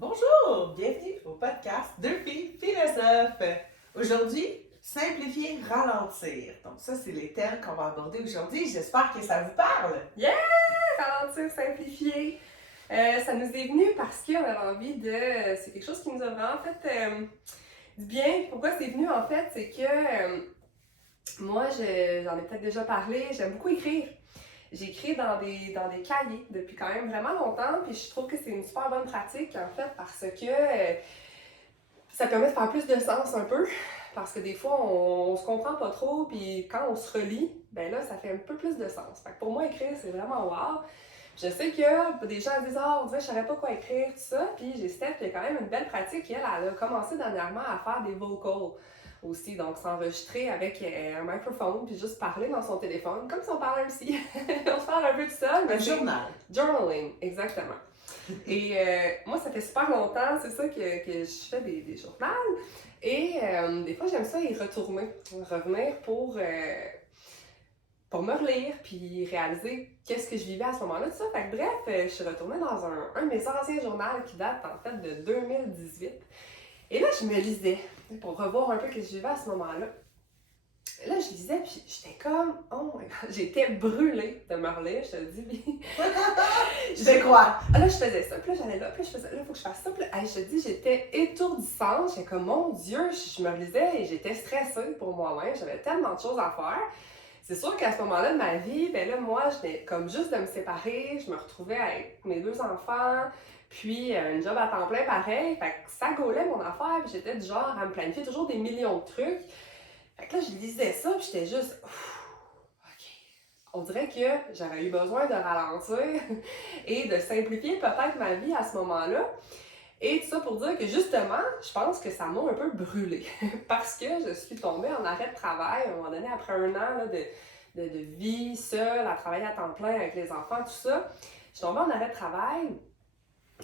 Bonjour, bienvenue au podcast Deux filles philosophes. Aujourd'hui, simplifier, ralentir. Donc ça, c'est les thèmes qu'on va aborder aujourd'hui. J'espère que ça vous parle. Yeah! Ralentir, simplifier. Ça nous est venu parce qu'on avait envie de... C'est quelque chose qui nous a vraiment fait du bien. Pourquoi c'est venu en fait? C'est que moi, j'en ai peut-être déjà parlé, j'aime beaucoup écrire. J'écris dans des cahiers depuis quand même vraiment longtemps, puis je trouve que c'est une super bonne pratique en fait parce que ça permet de faire plus de sens un peu. Parce que des fois, on se comprend pas trop, puis quand on se relit, ben là, ça fait un peu plus de sens. Fait que pour moi, écrire, c'est vraiment wow. Je sais que des gens disent « Ah, on dirait que je savais pas quoi écrire, tout ça. » Puis j'ai Steph qui a quand même une belle pratique. Elle a commencé dernièrement à faire des vocals aussi. Donc, s'enregistrer avec un microphone, puis juste parler dans son téléphone, comme si on parlait aussi. On se parle un peu de ça. Un journal. Journaling, exactement. Et moi, ça fait super longtemps, c'est ça que je fais des journaux. Et des fois, j'aime ça y retourner, revenir pour me relire puis réaliser qu'est-ce que je vivais à ce moment-là. Tout ça. Fait que bref, je suis retournée dans un de mes anciens journaux qui date en fait de 2018. Et là, je me lisais pour revoir un peu ce que je vivais à ce moment-là. Et là, je lisais, puis j'étais comme, oh my god, j'étais brûlée de me relire, je te le dis. Je crois. Là, je faisais ça, puis là, j'allais là, puis je faisais, là, il faut que je fasse ça. Puis là, je te dis, j'étais étourdissante. J'étais comme, mon Dieu, je me relisais et j'étais stressée pour moi-même. J'avais tellement de choses à faire. C'est sûr qu'à ce moment-là de ma vie, ben là, moi, j'étais comme juste de me séparer. Je me retrouvais avec mes 2 enfants, puis un job à temps plein pareil. Fait que ça gaulait mon affaire, puis j'étais du genre à me planifier toujours des millions de trucs. Fait que là, je lisais ça, puis j'étais juste, OK. On dirait que j'avais eu besoin de ralentir et de simplifier peut-être ma vie à ce moment-là. Et tout ça pour dire que justement, je pense que ça m'a un peu brûlée parce que je suis tombée en arrêt de travail à un moment donné, après 1 an là, de vie seule, à travailler à temps plein avec les enfants, tout ça. Je suis tombée en arrêt de travail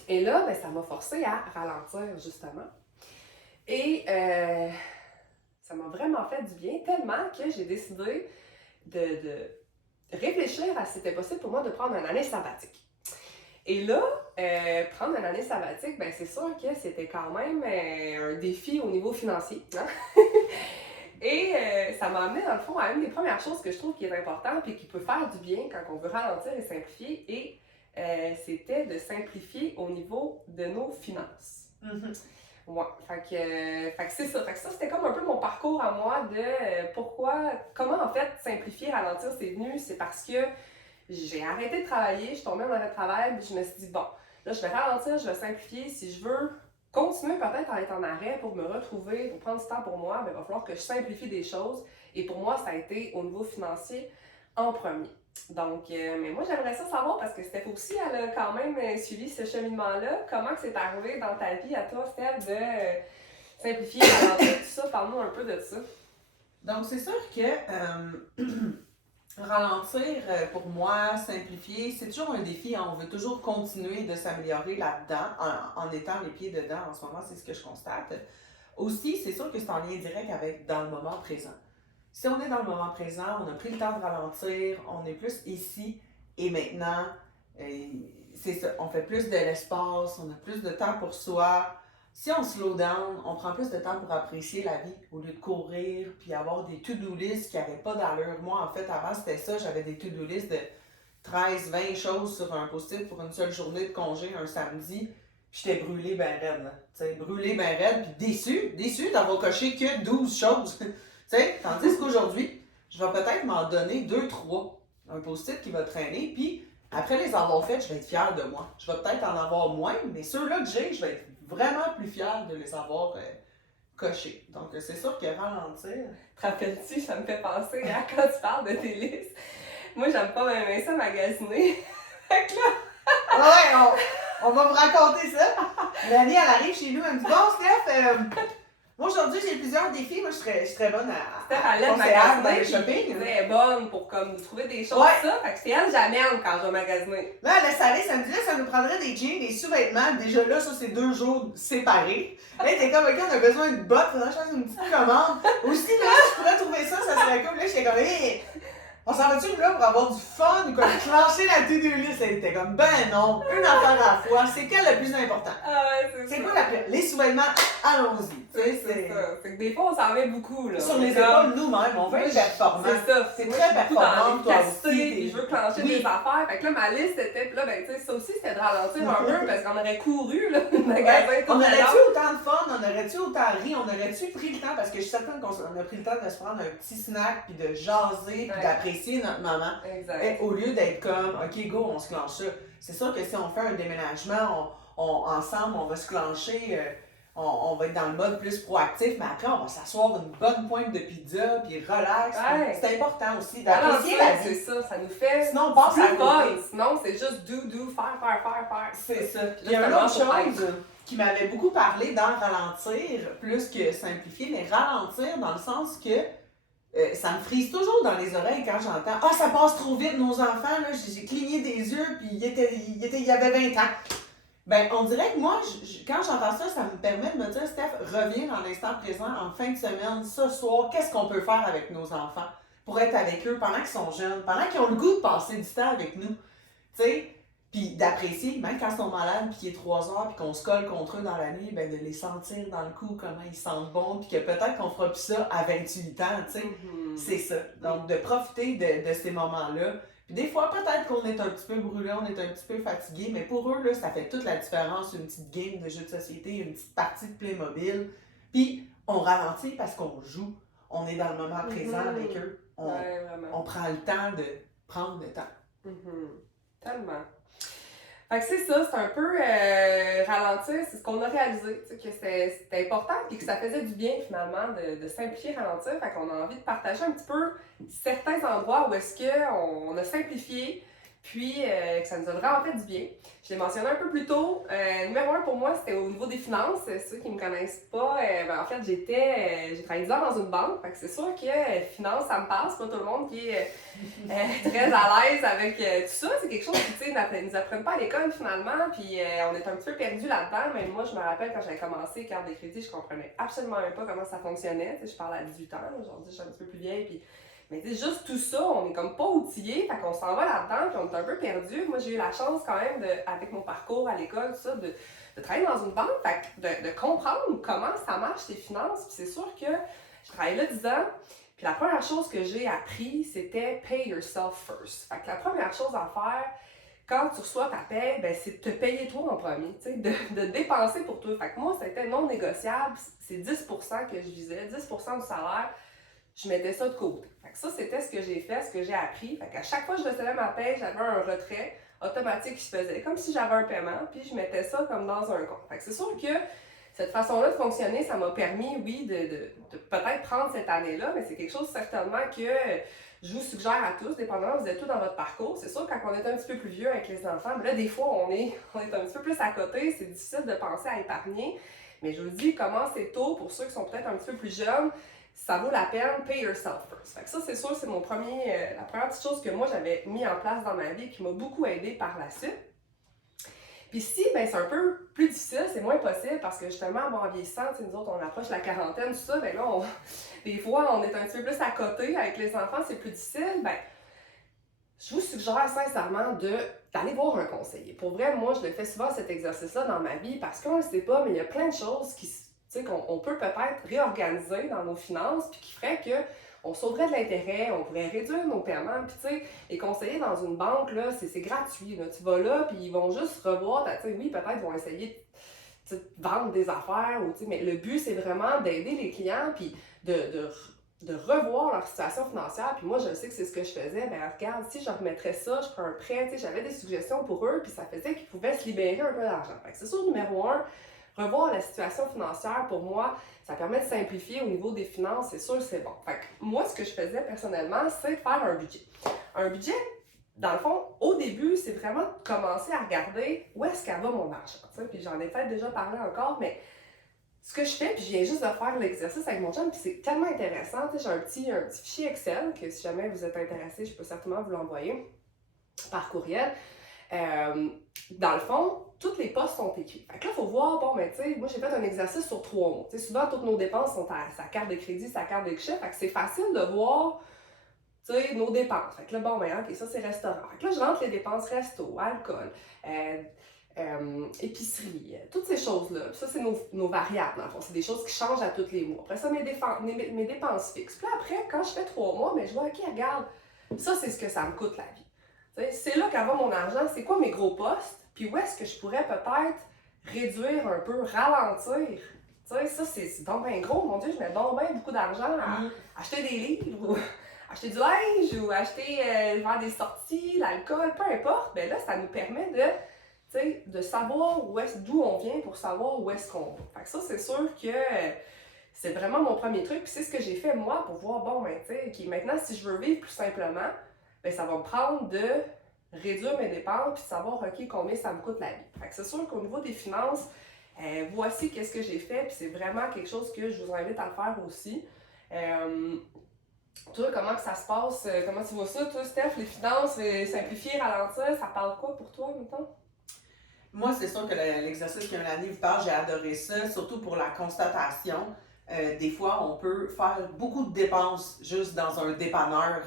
et là, ben, ça m'a forcée à ralentir justement. Et ça m'a vraiment fait du bien tellement que j'ai décidé de réfléchir à si c'était possible pour moi de prendre une année sabbatique. Et là, prendre une année sabbatique, ben c'est sûr que c'était quand même un défi au niveau financier. Hein? Et ça m'a amené dans le fond à une des premières choses que je trouve qui est importante et qui peut faire du bien quand on veut ralentir et simplifier. Et c'était de simplifier au niveau de nos finances. Mm-hmm. Ouais, fait que c'est ça. Fait que ça, c'était comme un peu mon parcours à moi de comment en fait simplifier, ralentir, c'est venu. C'est parce que j'ai arrêté de travailler, je suis tombée en arrêt de travail, puis je me suis dit, bon, là, je vais ralentir, je vais simplifier. Si je veux continuer peut-être à être en arrêt pour me retrouver, pour prendre du temps pour moi, ben, il va falloir que je simplifie des choses. Et pour moi, ça a été au niveau financier en premier. Donc, mais moi, j'aimerais ça savoir, parce que Steph aussi, elle a quand même suivi ce cheminement-là. Comment que c'est arrivé dans ta vie, à toi, Steph, de simplifier, ralentir, tout ça? Parle-nous un peu de ça. Donc c'est sûr que ralentir, pour moi, simplifier, c'est toujours un défi. Hein. On veut toujours continuer de s'améliorer là-dedans, en étant les pieds dedans. En ce moment, c'est ce que je constate. Aussi, c'est sûr que c'est en lien direct avec dans le moment présent. Si on est dans le moment présent, on a pris le temps de ralentir, on est plus ici et maintenant. C'est ça, on fait plus de l'espace, on a plus de temps pour soi. Si on slow down, on prend plus de temps pour apprécier la vie au lieu de courir puis avoir des to-do lists qui n'avaient pas d'allure. Moi, en fait, avant, c'était ça, j'avais des to-do lists de 13, 20 choses sur un post-it pour une seule journée de congé un samedi. J'étais brûlée ben raide. Brûlée ben raide puis déçue d'avoir coché que 12 choses. Tandis qu'aujourd'hui, je vais peut-être m'en donner 2, 3. Un post-it qui va traîner, puis après les avoir faites, je vais être fière de moi. Je vais peut-être en avoir moins, mais ceux-là que j'ai, je vais être vraiment plus fière de les avoir cochés. Donc, c'est sûr que ralentir. Te rappelles-tu, ça me fait penser à quand tu parles de tes listes. Moi, j'aime pas même ça magasiner. Fait que là... Ouais, on va vous raconter ça. L'année, elle arrive chez nous, elle me dit « Bon, Steph, moi, aujourd'hui, j'ai plusieurs défis. Moi, je serais bonne à conseillère dans le shopping. Elle est bonne pour comme, trouver des choses, ouais. Ça. Fait que c'est elle, j'amène quand je vais magasiner. Là, elle laisse aller, ça me dit, là, ça nous prendrait des jeans, des sous-vêtements. Déjà là, ça, c'est 2 jours séparés. Là, t'es comme, OK, on a besoin de bottes. Faudrait que je fasse une petite commande. Aussi, là, si je pourrais trouver ça, ça serait cool. Là, j'étais comme, hey, On s'en va-tu là pour avoir du fun ou comme clencher la to-do list? Elle était comme, ben non, une affaire à la fois. C'est quel le plus important? Ah ouais, c'est quoi la pire? Les sous-vêtements, allons-y. C'est ça. C'est que des fois, on s'en met beaucoup, là. Sur les épaules, nous-mêmes, on veut être performant. C'est ça. C'est très performant, toi aussi. Puis je veux clencher des affaires. Fait que là, ma liste était, là, ben, tu sais, ça aussi, c'était de ralentir un peu parce qu'on aurait couru, là, le magasin. On aurait-tu autant de fun? On aurait-tu autant ri? On aurait-tu pris le temps? Parce que je suis certaine qu'on a pris le temps de se prendre un petit snack, puis de jaser, puis d'apprécier notre moment. Exact. Au lieu d'être comme, OK, go, on se clenche ça. C'est sûr que si on fait un déménagement, ensemble, on va se clencher, on va être dans le mode plus proactif, mais après, on va s'asseoir une bonne pointe de pizza, puis relax. Ouais. C'est important aussi d'apprécier la vie. C'est ça nous fait. Sinon, on passe à côté. Sinon, c'est juste do, faire. C'est ça. Il y a une autre chose qui m'avait beaucoup parlé dans ralentir, plus que simplifier, mais ralentir dans le sens que ça me frise toujours dans les oreilles quand j'entends « Ah, ça passe trop vite, nos enfants, là, j'ai cligné des yeux, puis il y avait 20 ans. » Ben, on dirait que moi, quand j'entends ça, ça me permet de me dire « Steph, reviens dans l'instant présent, en fin de semaine, ce soir, qu'est-ce qu'on peut faire avec nos enfants pour être avec eux pendant qu'ils sont jeunes, pendant qu'ils ont le goût de passer du temps avec nous. » Tu sais, puis d'apprécier, même quand ils sont malades, puis qu'il est 3 heures, puis qu'on se colle contre eux dans la nuit, ben de les sentir dans le cou, comment ils sentent bon, puis que peut-être qu'on fera plus ça à 28 ans, tu sais. C'est ça. Donc, de profiter de ces moments-là. Puis des fois, peut-être qu'on est un petit peu brûlé, on est un petit peu fatigué, mais pour eux, là, ça fait toute la différence, une petite game de jeu de société, une petite partie de Playmobil. Puis, on ralentit parce qu'on joue. On est dans le moment présent avec eux. On prend le temps de prendre le temps. Tellement. Fait que c'est ça, c'est un peu ralentir, c'est ce qu'on a réalisé, que c'était important et que ça faisait du bien finalement de simplifier, ralentir. Fait qu'on a envie de partager un petit peu certains endroits où est-ce qu'on a simplifié, puis que ça nous a vraiment fait du bien. Je l'ai mentionné un peu plus tôt. Numéro 1 pour moi, c'était au niveau des finances. Ceux qui ne me connaissent pas, en fait, j'ai travaillé 10 ans dans une banque. Fait que c'est sûr que finances, ça me passe. Pas tout le monde qui est très à l'aise avec tout ça. C'est quelque chose qui, nous apprennent pas à l'école finalement. Puis on est un petit peu perdu là-dedans. Même moi, je me rappelle quand j'avais commencé carte de crédit, je comprenais absolument pas comment ça fonctionnait. Je parle à 18 ans. Aujourd'hui, je suis un petit peu plus vieille. Puis mais juste tout ça, on est comme pas outillés, fait qu'on s'en va là-dedans, puis on est un peu perdu. Moi, j'ai eu la chance quand même, avec mon parcours à l'école, tout ça, de travailler dans une banque, fait de comprendre comment ça marche, les finances. Puis c'est sûr que je travaillais là 10 ans, puis la première chose que j'ai appris, c'était « pay yourself first ». Fait que la première chose à faire, quand tu reçois ta paie, ben, c'est de te payer toi en premier, de dépenser pour toi. Fait que moi, c'était non négociable, c'est 10% que je visais, 10% du salaire. Je mettais ça de côté. Fait que ça, c'était ce que j'ai fait, ce que j'ai appris. Fait qu'à chaque fois que je recevais ma paie, j'avais un retrait automatique qui se faisait, comme si j'avais un paiement, puis je mettais ça comme dans un compte. Fait que c'est sûr que cette façon-là de fonctionner, ça m'a permis, oui, de peut-être prendre cette année-là, mais c'est quelque chose certainement que je vous suggère à tous, dépendamment, vous êtes tous dans votre parcours. C'est sûr, quand on est un petit peu plus vieux avec les enfants, là, des fois, on est un petit peu plus à côté, c'est difficile de penser à épargner, mais je vous dis, commencez tôt pour ceux qui sont peut-être un petit peu plus jeunes. Ça vaut la peine, pay yourself first. Fait que ça, c'est sûr, c'est la première petite chose que moi, j'avais mis en place dans ma vie et qui m'a beaucoup aidé par la suite. Puis si, ben, c'est un peu plus difficile, c'est moins possible parce que justement, en vieillissant, nous autres, on approche la quarantaine, tout ça, ben là, des fois, on est un petit peu plus à côté avec les enfants, c'est plus difficile. Ben, je vous suggère sincèrement d'aller voir un conseiller. Pour vrai, moi, je le fais souvent cet exercice-là dans ma vie parce qu'on ne le sait pas, mais il y a plein de choses qu'on peut peut-être réorganiser dans nos finances, puis qui ferait qu'on sauverait de l'intérêt, on pourrait réduire nos paiements, puis tu sais, les conseillers dans une banque, là, c'est gratuit, là. Tu vas là, puis ils vont juste revoir, oui, peut-être ils vont essayer de vendre des affaires, mais le but, c'est vraiment d'aider les clients, puis de revoir leur situation financière, puis moi, je sais que c'est ce que je faisais, ben regarde, si je remettrais ça, je prends un prêt, j'avais des suggestions pour eux, puis ça faisait qu'ils pouvaient se libérer un peu d'argent. Fait que c'est sûr, numéro 1, revoir la situation financière, pour moi, ça permet de simplifier au niveau des finances, c'est sûr, c'est bon. Fait que moi, ce que je faisais personnellement, c'est de faire un budget. Un budget, dans le fond, au début, c'est vraiment de commencer à regarder où est-ce qu'elle va mon argent. Puis j'en ai peut-être déjà parlé encore, mais ce que je fais, puis je viens juste de faire l'exercice avec mon chum, puis c'est tellement intéressant. J'ai un petit fichier Excel que si jamais vous êtes intéressé, je peux certainement vous l'envoyer par courriel. Dans le fond, toutes les postes sont écrits. Fait que là, il faut voir, bon, mais tu sais, moi j'ai fait un exercice sur 3 mois. Souvent, toutes nos dépenses sont à sa carte de crédit, sa carte de guichet. Fait que c'est facile de voir, tu sais, nos dépenses. Fait que là, bon, ben, OK, ça, c'est restaurant. Fait que là, je rentre les dépenses resto, alcool, épicerie, toutes ces choses-là. Puis ça, c'est nos variables, dans le fond. C'est des choses qui changent à tous les mois. Après ça, mes dépenses fixes. Puis après, quand je fais 3 mois, ben, je vois, OK, regarde, ça, c'est ce que ça me coûte la vie. T'sais, c'est là qu'avant mon argent, c'est quoi mes gros postes? Puis où est-ce que je pourrais peut-être réduire un peu, ralentir? T'sais, ça, c'est donc bien gros. Mon Dieu, je mets donc bien beaucoup d'argent à acheter des livres ou acheter du linge ou acheter faire des sorties, l'alcool, peu importe. Ben là, ça nous permet de savoir d'où on vient pour savoir où est-ce qu'on va. Fait que ça, c'est sûr que c'est vraiment mon premier truc. Puis c'est ce que j'ai fait moi pour voir, bon, ben, tu sais, okay, maintenant, si je veux vivre plus simplement, ben, ça va me prendre de réduire mes dépenses puis de savoir, OK, combien ça me coûte la vie. Fait que c'est sûr qu'au niveau des finances, voici qu'est-ce que j'ai fait, puis c'est vraiment quelque chose que je vous invite à le faire aussi. Toi, comment que ça se passe? Comment tu vois ça, toi, Steph? Les finances, simplifier, ralentir, ça parle quoi pour toi, mettons? Moi, c'est sûr que l'exercice que Mélanie vous parle, j'ai adoré ça, surtout pour la constatation. Des fois, on peut faire beaucoup de dépenses juste dans un dépanneur.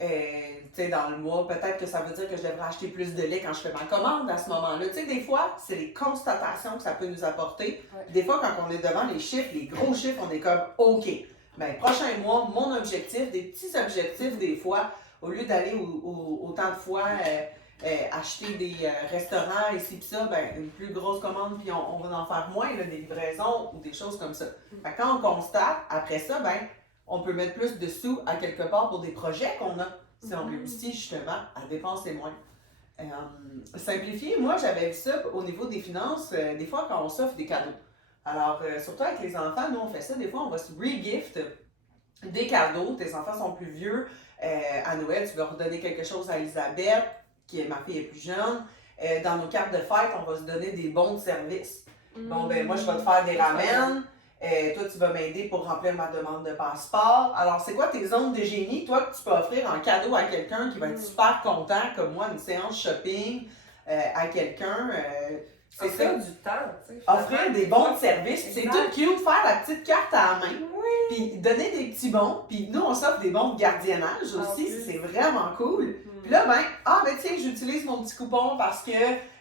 Dans le mois, peut-être que ça veut dire que je devrais acheter plus de lait quand je fais ma commande à ce moment-là. Tu sais, des fois, c'est les constatations que ça peut nous apporter. Ouais. Des fois, quand on est devant les chiffres, les gros chiffres, on est comme OK. Ben, prochain mois, mon objectif, des petits objectifs, des fois, au lieu d'aller autant de fois acheter des restaurants ici pis ça, ben, une plus grosse commande, puis on va en faire moins, là, des livraisons ou des choses comme ça. Fait que quand on constate, après ça, ben, on peut mettre plus de sous à quelque part pour des projets qu'on a, si on réussit justement à dépenser moins. Simplifier, moi j'avais vu ça au niveau des finances, des fois quand on s'offre des cadeaux. Alors, surtout avec les enfants, nous on fait ça, des fois on va se re-gift des cadeaux, tes enfants sont plus vieux, à Noël tu vas redonner quelque chose à Elisabeth, ma fille est plus jeune. Dans nos cartes de fête, on va se donner des bons de service. Bon, ben moi je vais te faire des ramen. Toi, tu vas m'aider pour remplir ma demande de passeport. Alors, c'est quoi tes zones de génie, toi, que tu peux offrir en cadeau à quelqu'un qui va être super content, comme moi, une séance shopping à quelqu'un? C'est ça du temps, tu sais. Offrir des bons de service. C'est tout cute, faire la petite carte à la main. Oui. Puis donner des petits bons. Puis nous, on s'offre des bons de gardiennage aussi. C'est vraiment cool. Puis là, ben tiens, j'utilise mon petit coupon parce que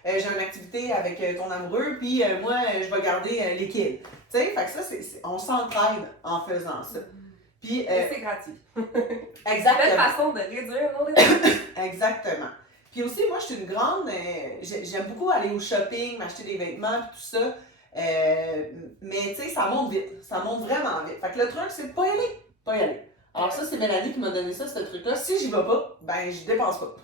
j'ai une activité avec ton amoureux, puis moi, je vais garder les kids. Tu sais, fait que ça, on s'entraide en faisant ça. Puis, et c'est gratuit. Exactement. Belle façon de réduire nos dépenses. Exactement. Puis aussi, moi, je suis une grande... j'aime beaucoup aller au shopping, m'acheter des vêtements, tout ça. Mais tu sais, ça monte vite. Ça monte vraiment vite. Fait que le truc, c'est de pas y aller. Pas y aller. Alors ça, c'est Mélanie qui m'a donné ça, ce truc-là. Si j'y vais pas, ben je dépense pas.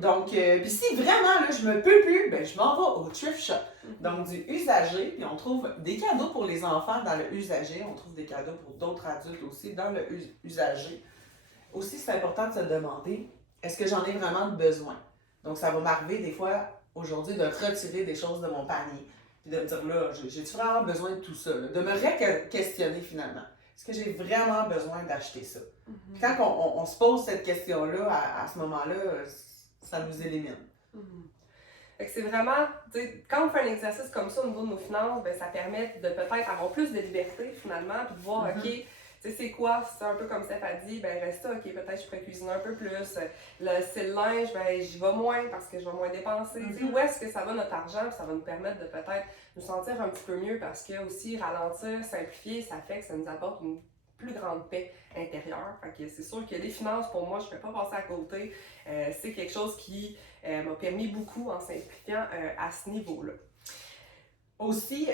Donc, puis si vraiment, là, je me peux plus, ben je m'en vais au thrift shop. Donc, du usagé, puis on trouve des cadeaux pour les enfants dans le usagé. On trouve des cadeaux pour d'autres adultes aussi dans le usagé. Aussi, c'est important de se demander, est-ce que j'en ai vraiment besoin? Donc, ça va m'arriver des fois, aujourd'hui, de retirer des choses de mon panier. Puis de me dire, là, j'ai-tu vraiment besoin de tout ça? Là? De me questionner finalement. Est-ce que j'ai vraiment besoin d'acheter ça? Puis quand on se pose cette question-là, à ce moment-là, ça nous élimine. Fait que c'est vraiment, tu sais, quand on fait un exercice comme ça au niveau de nos finances, ben ça permet de peut-être avoir plus de liberté finalement, puis de voir, OK, tu sais, c'est quoi? C'est un peu comme Steph a dit, ben reste OK, peut-être je pourrais cuisiner un peu plus. C'est le linge, ben j'y vais moins parce que je vais moins dépenser. Tu sais, où est-ce que ça va notre argent? Puis ça va nous permettre de peut-être nous sentir un petit peu mieux parce que aussi ralentir, simplifier, ça fait que ça nous apporte une plus grande paix intérieure. Fait que c'est sûr que les finances, pour moi, je ne peux pas passer à côté. C'est quelque chose qui m'a permis beaucoup en simplifiant à ce niveau-là. Aussi,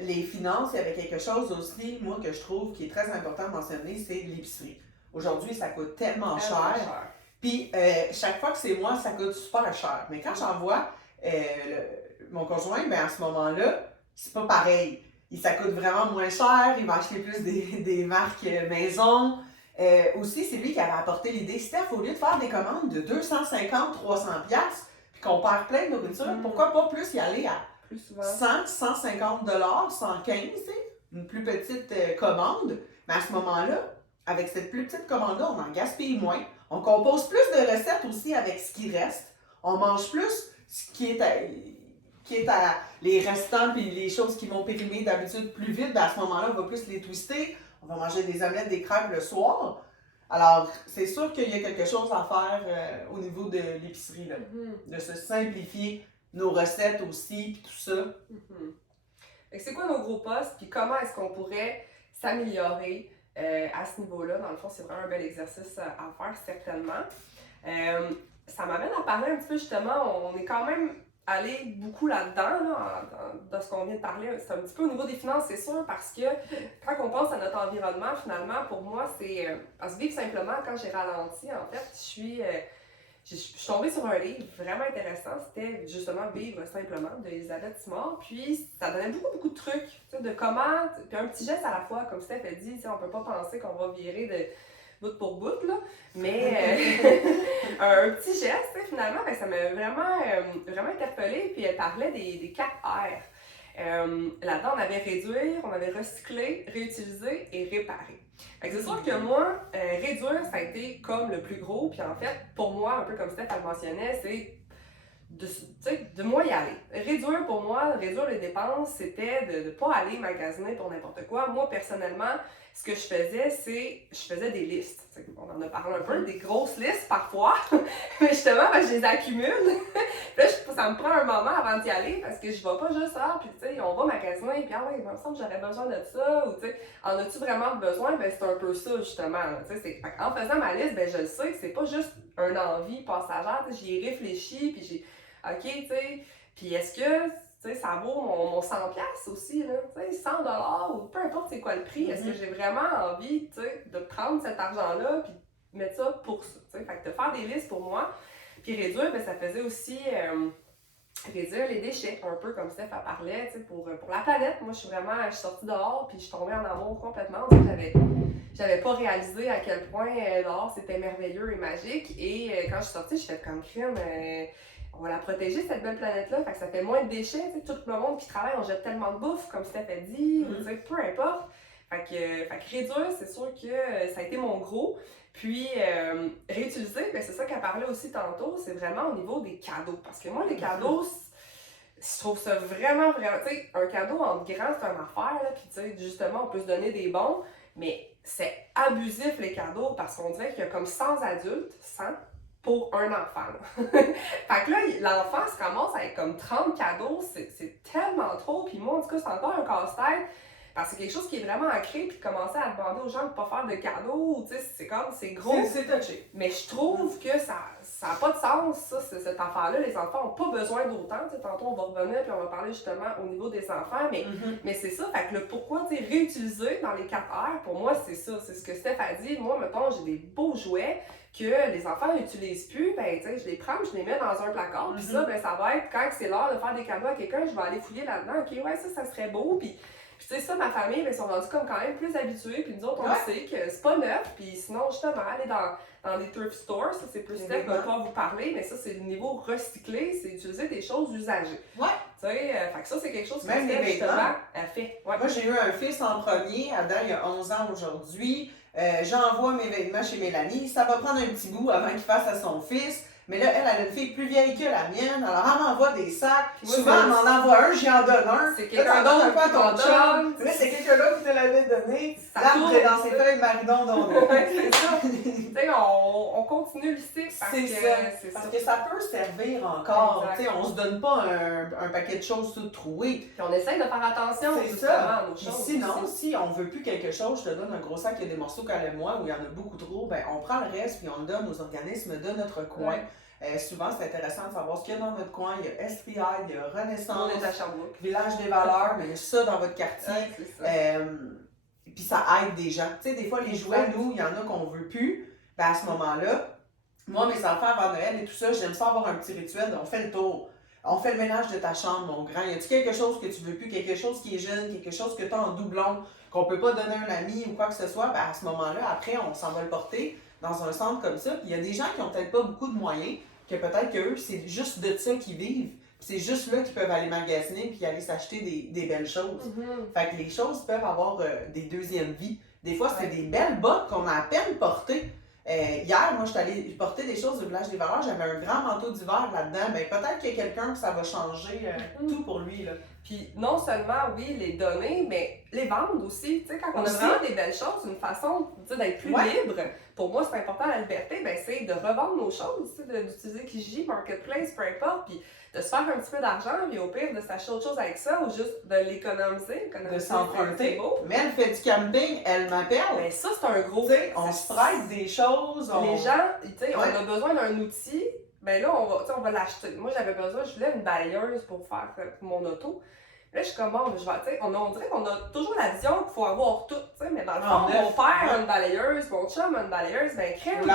les finances, il y avait quelque chose aussi, moi, que je trouve qui est très important de mentionner, c'est l'épicerie. Aujourd'hui, ça coûte tellement cher. Puis, chaque fois que c'est moi, ça coûte super cher. Mais quand j'envoie mon conjoint, ben à ce moment-là, c'est pas pareil. Ça coûte vraiment moins cher, il va acheter plus des marques maison. Aussi, c'est lui qui avait apporté l'idée, Steph, au lieu de faire des commandes de 250-300$, puis qu'on perd plein de nourriture, pourquoi pas plus y aller à 100, 150$, 115$, une plus petite commande. Mais à ce moment-là, avec cette plus petite commande-là, on en gaspille moins. On compose plus de recettes aussi avec ce qui reste. On mange plus ce qui est à les restants puis les choses qui vont périmer d'habitude plus vite. Ben à ce moment-là, on va plus les twister. On va manger des omelettes, des crêpes le soir. Alors, c'est sûr qu'il y a quelque chose à faire au niveau de l'épicerie, là. De se simplifier nos recettes aussi, puis tout ça. Fait que c'est quoi nos gros postes, puis comment est-ce qu'on pourrait s'améliorer à ce niveau-là? Dans le fond, c'est vraiment un bel exercice à faire, certainement. Ça m'amène à parler un petit peu, justement, on est quand même allé beaucoup là-dedans, là, dans ce qu'on vient de parler. C'est un petit peu au niveau des finances, c'est sûr, parce que quand on pense à notre environnement, finalement, pour moi, c'est... parce que vivre simplement, quand j'ai ralenti, en fait, je suis tombée sur un livre vraiment intéressant. C'était justement Vivre simplement de Elisabeth Simard. Puis ça donnait beaucoup de trucs, tu sais, de comment... Puis un petit geste à la fois, comme Steph a dit, tu sais, on peut pas penser qu'on va virer de bout pour bout, là. Mais un petit geste, finalement, ben, ça m'a vraiment interpellée. Puis elle parlait des 4 R. Là-dedans, on avait réduire, on avait recycler, réutiliser et réparer. C'est sûr que moi, réduire, ça a été comme le plus gros. Puis en fait, pour moi, un peu comme Steph le mentionnait, c'est de moi y aller. Réduire pour moi, réduire les dépenses, c'était de ne pas aller magasiner pour n'importe quoi. Moi, personnellement, ce que je faisais, c'est je faisais des listes. On en a parlé un peu, des grosses listes parfois, mais justement, ben, je les accumule. Là, ça me prend un moment avant d'y aller parce que je ne vais pas juste puis tu sais, on va magasiner, puis ah ouais, il me semble que j'aurais besoin de ça, ou tu sais, en as-tu vraiment besoin? Ben, c'est un peu ça, justement. En faisant ma liste, ben, je le sais que c'est pas juste une envie passagère, j'y ai réfléchi, puis j'ai, ok, tu sais, puis est-ce que ça vaut mon 100$ aussi, là, 100$ ou peu importe c'est quoi le prix, est-ce que j'ai vraiment envie de prendre cet argent-là puis mettre ça pour ça? Fait que de faire des listes pour moi, puis réduire, ben, ça faisait aussi réduire les déchets, un peu comme Steph parlait, pour la planète. Moi, je suis sortie dehors puis je suis tombée en amour complètement. J'avais pas réalisé à quel point dehors c'était merveilleux et magique. Et quand je suis sortie, je fais comme crime. On va la protéger, cette belle planète-là. Fait que ça fait moins de déchets. Tout le monde qui travaille, on jette tellement de bouffe, comme Steph a dit, peu importe. Fait que réduire, c'est sûr que ça a été mon gros. Puis réutiliser, ben c'est ça qu'elle parlait aussi tantôt, c'est vraiment au niveau des cadeaux. Parce que moi, les cadeaux, je trouve ça vraiment, tu sais, un cadeau en grand, c'est une affaire, là, puis tu sais, justement, on peut se donner des bons, mais c'est abusif les cadeaux parce qu'on dirait qu'il y a comme 100 adultes, 100, pour un enfant. Fait que là, l'enfant se ramasse avec comme 30 cadeaux, c'est tellement trop, puis moi, en tout cas, c'est encore un casse-tête. Parce que c'est quelque chose qui est vraiment ancré, puis de commencer à demander aux gens de ne pas faire de cadeaux, tu sais, c'est gros. C'est touché. Mais je trouve que ça n'a pas de sens, ça, cette affaire-là. Les enfants n'ont pas besoin d'autant. Tantôt, on va revenir, puis on va parler justement au niveau des enfants. Mais c'est ça, fait que le pourquoi, tu sais, réutiliser dans les 4 R, pour moi, c'est ça. C'est ce que Steph a dit. Moi, mettons, j'ai des beaux jouets que les enfants n'utilisent plus, ben, tu sais, je les prends, je les mets dans un placard, puis ça, ben, ça va être, quand c'est l'heure de faire des cadeaux à quelqu'un, je vais aller fouiller là-dedans. OK, ouais, ça serait beau, puis tu sais, ça, ma famille, ben, ils sont rendus comme quand même plus habitués, puis nous autres, on sait que c'est pas neuf, puis sinon, justement, aller dans des thrift stores, ça, c'est plus Steph qui va pas vous parler, mais ça, c'est le niveau recyclé, c'est utiliser des choses usagées. Ouais. Tu sais, fait que ça, c'est quelque chose que même Steph, justement, a fait. Ouais. Moi, j'ai eu un fils en premier, Adam, il y a 11 ans aujourd'hui. J'envoie mes vêtements chez Mélanie. Ça va prendre un petit bout avant qu'il fasse à son fils. Mais là, elle a une fille plus vieille que la mienne, alors elle m'envoie des sacs. Moi, souvent, elle m'en envoie un, j'y en donne un. C'est là, t'en donnes un peu à ton chum. chum. Là, c'est quelqu'un d'autre qui te l'avait donné. L'arbre est dans ses feuilles, Maridon donné. Ouais, c'est ça. Tu sais, on continue le cycle parce que parce que ça peut servir encore. Tu sais, on se donne pas un paquet de choses tout trouées. Puis on essaye de faire attention justement à nos choses. Sinon, si on veut plus quelque chose, je te donne un gros sac, il y a des morceaux qu'elle et moi où il y en a beaucoup trop, ben on prend le reste puis on le donne aux organismes de notre coin. Ouais. Souvent, c'est intéressant de savoir ce qu'il y a dans notre coin. Il y a SPI, il y a Renaissance, On est à Sherbrooke. Village des valeurs, mais il y a ça dans votre quartier. Ouais, puis ça aide des gens. Tu sais, des fois, les jouets, nous, il y en a qu'on veut plus. Ben à ce moment-là, moi, mes enfants, avant Noël et tout ça, j'aime ça avoir un petit rituel. On fait le tour. On fait le ménage de ta chambre, mon grand. Y a-tu quelque chose que tu veux plus, quelque chose qui est jeune, quelque chose que tu as en doublon, qu'on peut pas donner à un ami ou quoi que ce soit? Ben à ce moment-là, après, on s'en va le porter dans un centre comme ça. Puis il y a des gens qui ont peut-être pas beaucoup de moyens, que peut-être qu'eux, c'est juste de ça qu'ils vivent. C'est juste là qu'ils peuvent aller magasiner puis aller s'acheter des belles choses. Fait que les choses peuvent avoir des deuxièmes vies. Des fois, c'est des belles bottes qu'on a à peine portées. Hier, moi, je suis allée porter des choses du Village des Valeurs. J'avais un grand manteau d'hiver là-dedans. Ben, peut-être qu'il y a quelqu'un que ça va changer tout pour lui. Là. Puis non seulement, oui, les donner, mais les vendre aussi. Tu sais, quand on a vraiment des belles choses, une façon d'être plus libre, pour moi, c'est important la liberté, ben, c'est de revendre nos choses, tu sais, d'utiliser Kijiji, Marketplace, peu importe, puis de se faire un petit peu d'argent, puis au pire, de s'acheter autre chose avec ça, ou juste de l'économiser. De s'emprunter. Mais elle fait du camping, elle m'appelle. Ben ça, c'est un gros... Tu sais, on se prête des choses. Les gens, tu sais, on a besoin d'un outil, ben là, on va l'acheter. Moi, j'avais besoin, je voulais une balayeuse pour faire pour mon auto. Là, je suis comme, bon, je vais, tu sais, on dirait qu'on a toujours la vision qu'il faut avoir tout, tu sais, mais dans le fond, mon père a une balayeuse, mon chum a une balayeuse, ben crème,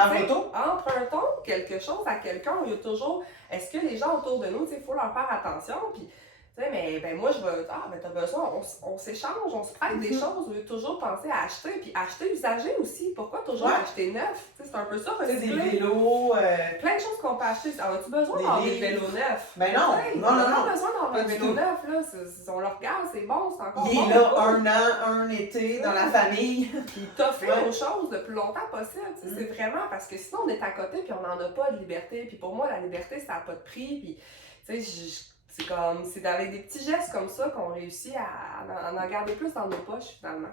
empruntons quelque chose à quelqu'un, il y a toujours, est-ce que les gens autour de nous, tu sais, il faut leur faire attention, puis, tu sais, mais ben moi, je vais, ben t'as besoin, on s'échange, on se prête des choses, on veut toujours penser à acheter, puis acheter usagé aussi, pourquoi toujours acheter neuf, tu sais, c'est un peu ça, des vélos, plein de choses qu'on peut acheter, as-tu besoin d'avoir des vélos neufs? Ben non, on n'a pas besoin d'avoir un vélo neuf, là, on le regarde, c'est bon, c'est encore bon. Il est là un an, un été, dans la famille. Puis t'offrir aux choses le plus longtemps possible, tu sais, c'est vraiment, parce que sinon on est à côté, puis on n'en a pas de liberté, puis pour moi, la liberté, ça n'a pas de prix, puis, tu sais, c'est avec des petits gestes comme ça qu'on réussit à en garder plus dans nos poches, finalement.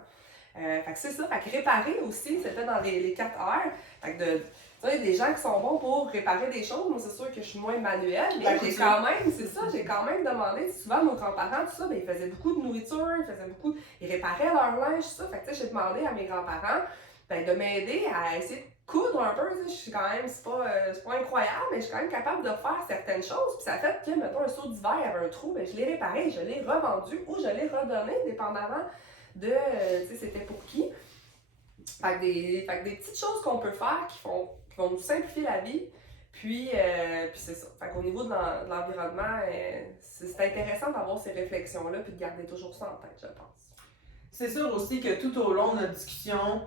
Fait que c'est ça. Fait que réparer aussi, c'était dans les 4 heures. Fait que tu sais, des gens qui sont bons pour réparer des choses. Moi, c'est sûr que je suis moins manuelle, mais j'ai quand même demandé. Souvent, nos grands-parents, tout ça, ben, ils faisaient beaucoup de nourriture, ils réparaient leur linge, tout ça. Fait que, tu sais, j'ai demandé à mes grands-parents, ben, de m'aider à essayer de coudre un peu. Je suis quand même, c'est pas incroyable, mais je suis quand même capable de faire certaines choses. Puis ça fait que, mettons, un seau d'hiver avait un trou, ben, je l'ai réparé, je l'ai revendu ou je l'ai redonné, dépendamment de, tu sais, c'était pour qui. Fait que des petites choses qu'on peut faire qui vont nous simplifier la vie. Puis c'est ça. Fait qu'au niveau de l'environnement, c'est intéressant d'avoir ces réflexions-là puis de garder toujours ça en tête, je pense. C'est sûr aussi que tout au long de notre discussion,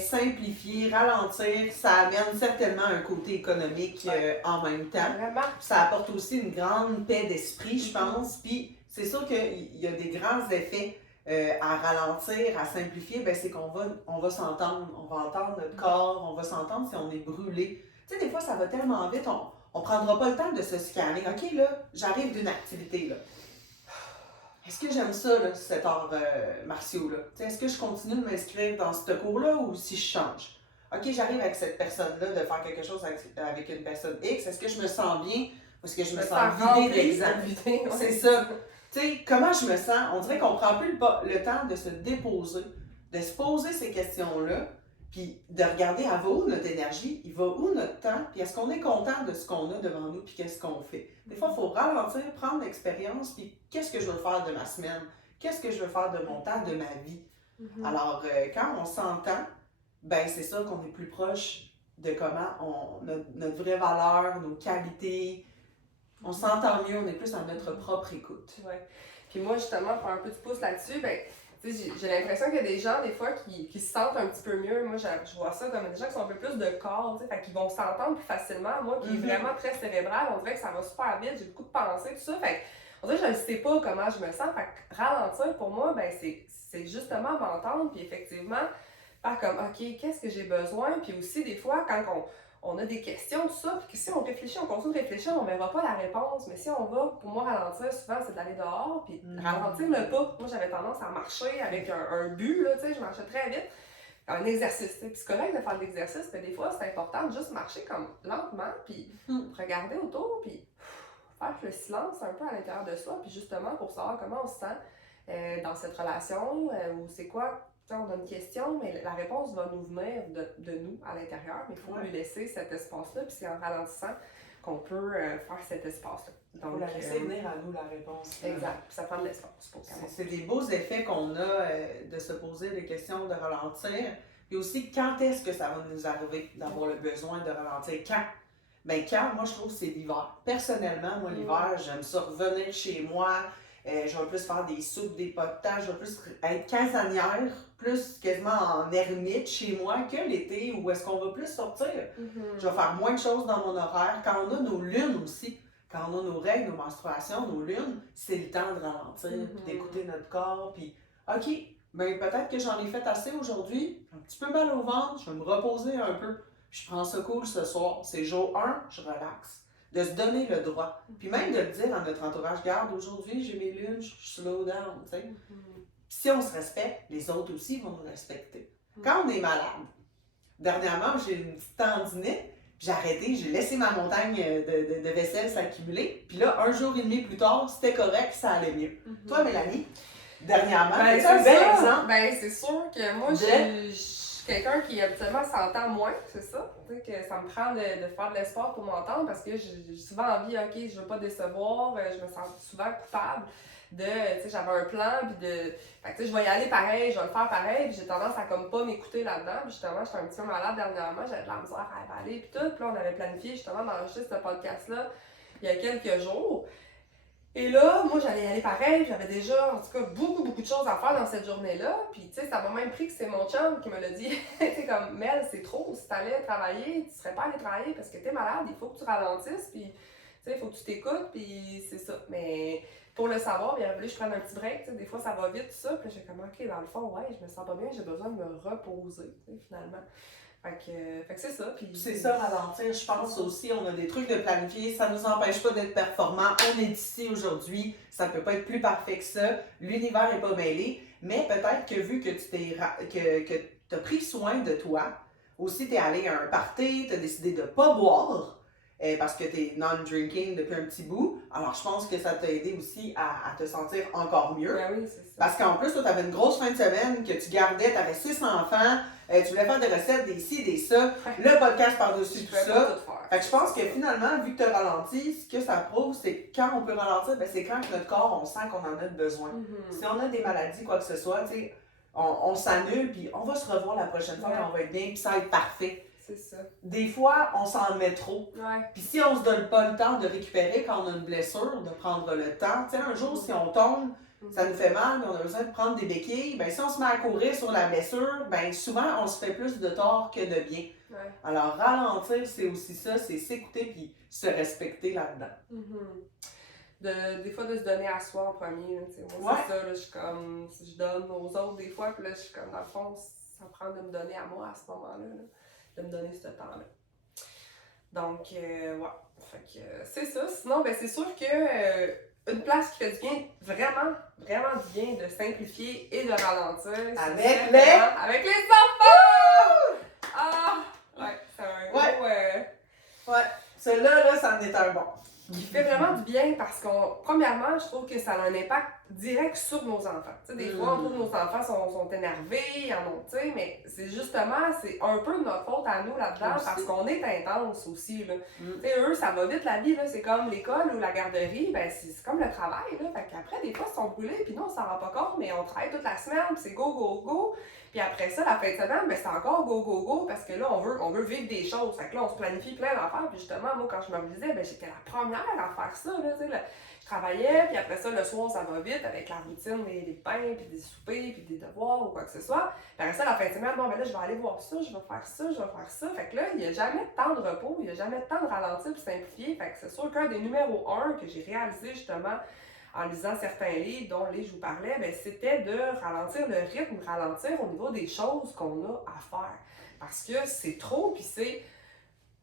simplifier, ralentir, ça amène certainement un côté économique en même temps. Vraiment. Ça apporte aussi une grande paix d'esprit, je pense. Puis c'est sûr qu'il y a des grands effets à ralentir, à simplifier, ben c'est qu'on va s'entendre. On va entendre notre corps, on va s'entendre si on est brûlé. Tu sais, des fois, ça va tellement vite, on prendra pas le temps de se scanner. OK, là, j'arrive d'une activité, là. Est-ce que j'aime ça, là, cet art martiaux-là? Est-ce que je continue de m'inscrire dans ce cours-là ou si je change? OK, j'arrive avec cette personne-là de faire quelque chose avec une personne X. Est-ce que je me sens bien ou est-ce que je me sens vidée d'exemple? C'est ça. Tu sais, comment je me sens? On dirait qu'on prend plus le temps de se déposer, de se poser ces questions-là, puis de regarder à où notre énergie, il va où notre temps, puis est-ce qu'on est content de ce qu'on a devant nous, puis qu'est-ce qu'on fait. Des fois, il faut ralentir, prendre l'expérience, puis qu'est-ce que je veux faire de ma semaine, qu'est-ce que je veux faire de mon temps, de ma vie. Mm-hmm. Alors, quand on s'entend, ben c'est ça qu'on est plus proche de comment notre vraie valeur, nos qualités, on s'entend mieux, on est plus dans notre propre écoute. Ouais. Puis moi, justement, pour un peu de pouce là-dessus, ben, j'ai l'impression qu'il y a des gens, des fois, qui se sentent un petit peu mieux. Moi, je vois ça comme des gens qui sont un peu plus de corps, tu sais, fait qu'ils vont s'entendre plus facilement. Moi, qui est vraiment très cérébral, on dirait que ça va super vite, j'ai beaucoup de pensées, tout ça. Fait on dirait que je ne sais pas comment je me sens. Fait que ralentir, pour moi, ben, c'est justement m'entendre, puis effectivement, faire comme, OK, qu'est-ce que j'ai besoin? Puis aussi, des fois, quand on a des questions, tout ça, puis que si on réfléchit, on continue de réfléchir, on ne verra pas la réponse. Mais si on va, pour moi, ralentir, souvent, c'est d'aller dehors, puis ralentir le pas. Moi, j'avais tendance à marcher avec un but, là, tu sais, je marchais très vite. Un exercice, tu sais. Puis c'est correct de faire de l'exercice, mais des fois, c'est important de juste marcher comme lentement, puis regarder autour, puis faire le silence un peu à l'intérieur de soi, puis justement, pour savoir comment on se sent dans cette relation, ou c'est quoi. On a une question, mais la réponse va nous venir de nous à l'intérieur, mais il faut lui laisser cet espace-là, puis c'est en ralentissant qu'on peut faire cet espace-là. Donc, la laisser venir à nous, la réponse. Exact, puis ça prend de l'espace pour ça. C'est des beaux effets qu'on a de se poser des questions, de ralentir, puis aussi quand est-ce que ça va nous arriver d'avoir le besoin de ralentir? Quand? Ben quand, moi je trouve que c'est l'hiver. Personnellement, moi l'hiver, j'aime ça revenir chez moi. Je vais plus faire des soupes, des potages, je vais plus être casanière, plus quasiment en ermite chez moi que l'été où est-ce qu'on va plus sortir. Je vais faire moins de choses dans mon horaire. Quand on a nos lunes aussi, quand on a nos règles, nos menstruations, nos lunes, c'est le temps de ralentir, puis d'écouter notre corps, puis OK, ben peut-être que j'en ai fait assez aujourd'hui, un petit peu mal au ventre, je vais me reposer un peu, puis je prends ça cool ce soir. C'est jour 1, je relaxe. de se donner le droit. Puis même de le dire à notre entourage, garde, aujourd'hui j'ai mes lunes, je slow down, tu sais. Si on se respecte, les autres aussi vont nous respecter. Quand on est malade, dernièrement, j'ai une petite tendinite, j'ai arrêté, j'ai laissé ma montagne de vaisselle s'accumuler, puis là, un jour et demi plus tard, c'était correct, ça allait mieux. Toi, Mélanie, dernièrement, c'est un bel exemple. Ben, c'est sûr que moi, je suis quelqu'un qui habituellement s'entend moins, c'est ça. Tu sais, que ça me prend de faire de l'espoir pour m'entendre parce que j'ai souvent envie, ok, je veux pas décevoir, je me sens souvent coupable de, tu sais, j'avais un plan, puis de, fait que, tu sais, je vais y aller pareil, je vais le faire pareil, puis j'ai tendance à comme pas m'écouter là-dedans, puis justement, j'étais un petit peu malade dernièrement, j'avais de la misère à aller, puis tout, puis là, on avait planifié justement d'enregistrer ce podcast-là il y a quelques jours. Et là, moi, j'allais y aller pareil, j'avais déjà, en tout cas, beaucoup de choses à faire dans cette journée-là. Puis, tu sais, ça m'a même pris que c'est mon chum qui me l'a dit. Tu sais, comme, Mel, c'est trop. Si t'allais travailler, tu serais pas allé travailler parce que t'es malade, il faut que tu ralentisses, puis, tu sais, il faut que tu t'écoutes, puis c'est ça. Mais pour le savoir, il a fallu que je prenne un petit break, tu sais, des fois, ça va vite, tout ça. Puis j'ai comme, OK, dans le fond, ouais, je me sens pas bien, j'ai besoin de me reposer, tu sais, finalement. Fait que c'est ça. Puis c'est ça, ralentir. Je pense aussi, on a des trucs de planifier. Ça ne nous empêche pas d'être performants. On est ici aujourd'hui. Ça ne peut pas être plus parfait que ça. L'univers n'est pas mêlé. Mais peut-être que vu que tu as pris soin de toi, aussi tu es allé à un party, tu as décidé de ne pas boire parce que tu es non-drinking depuis un petit bout. Alors je pense que ça t'a aidé aussi à te sentir encore mieux. Ben oui, c'est ça. Parce qu'en plus, toi, tu avais une grosse fin de semaine que tu gardais, tu avais 6 enfants. Tu voulais faire des recettes, des ci, des ça, le podcast par-dessus tout ça. Fait que je pense que finalement, vu que tu as ralenti, ce que ça prouve, c'est que quand on peut ralentir, ben c'est quand notre corps, on sent qu'on en a besoin. Si on a des maladies, quoi que ce soit, tu sais, on s'annule, puis on va se revoir la prochaine fois quand on va être bien, puis ça va être parfait. C'est ça. Des fois, on s'en met trop. Puis si on se donne pas le temps de récupérer quand on a une blessure, de prendre le temps, tu sais, un jour, si on tombe, ça nous fait mal, mais on a besoin de prendre des béquilles. Ben, si on se met à courir sur la blessure, ben, souvent, on se fait plus de tort que de bien. Alors, ralentir, c'est aussi ça, c'est s'écouter puis se respecter là-dedans. Des fois, de se donner à soi en premier. Moi, c'est ça, là, je suis comme, si je donne aux autres des fois, puis là, je suis comme, dans le fond, ça prend de me donner à moi à ce moment-là, là, de me donner ce temps-là. Donc, ouais, fait que c'est ça. Sinon, ben, c'est sûr que une place qui fait du bien, vraiment du bien de simplifier et de ralentir. Avec les enfants! Ah! Ouais, c'est un gros... Ouais, celui-là, ça en est un bon. Qui fait vraiment du bien parce qu'on, premièrement, je trouve que ça a un impact direct sur nos enfants. Tu sais, des fois, on trouve que nos enfants sont énervés, en ont, tu sais, mais c'est justement, c'est un peu de notre faute à nous là-dedans parce qu'on est intense aussi, là. Tu sais, eux, ça va vite la vie, là, c'est comme l'école ou la garderie, ben c'est comme le travail, là. Fait qu'après, des fois, ils sont brûlés, puis nous, on s'en rend pas compte, mais on travaille toute la semaine, puis c'est go. Puis après ça, la fin de semaine, ben c'est encore go, parce que là, on veut vivre des choses. Fait que là, on se planifie plein d'affaires. Puis justement, moi, quand je me relisais, ben j'étais la première à faire ça, là, tu sais. Je travaillais, puis après ça, le soir, ça va vite avec la routine des pains, puis des soupers, puis des devoirs ou quoi que ce soit. Puis après ça, la fin de semaine, bon, ben là, je vais aller voir ça, je vais faire ça. Fait que là, il n'y a jamais de temps de repos, il n'y a jamais de temps de ralentir puis simplifier. Fait que c'est sûr qu'un des numéros 1 que j'ai réalisé justement en lisant certains livres dont les je vous parlais, ben, c'était de ralentir le rythme, ralentir au niveau des choses qu'on a à faire. Parce que c'est trop, puis c'est...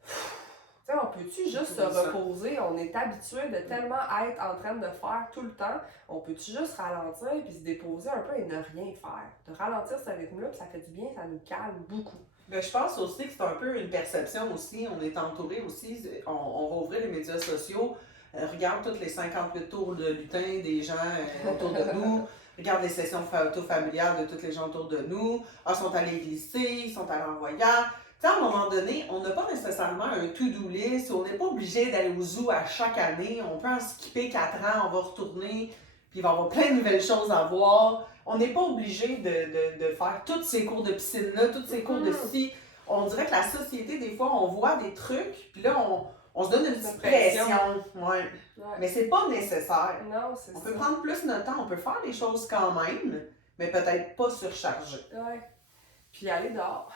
Tu sais, on peut-tu juste se reposer? On est habitué de tellement être en train de faire tout le temps. On peut-tu juste ralentir puis se déposer un peu et ne rien faire? De ralentir ce rythme-là, puis ça fait du bien, ça nous calme beaucoup. Ben, je pense aussi que c'est un peu une perception aussi. On est entouré aussi, on va ouvrir les médias sociaux. Regarde toutes les 58 tours de lutin des gens autour de nous. Regarde les sessions auto-familiales de tous les gens autour de nous. Ah, ils sont allés glisser, ils sont allés en voyant. Tu sais, à un moment donné, on n'a pas nécessairement un to-do list. On n'est pas obligé d'aller au zoo à chaque année. On peut en skipper 4 ans, on va retourner, puis il va y avoir plein de nouvelles choses à voir. On n'est pas obligé de faire tous ces cours de piscine-là, tous ces cours de ci. On dirait que la société, des fois, on voit des trucs, puis là, on se donne une petite pression. Ouais. Mais c'est pas nécessaire. Non, c'est ça. On peut prendre plus notre temps, on peut faire les choses quand même, mais peut-être pas surcharger. Ouais. Puis aller dehors.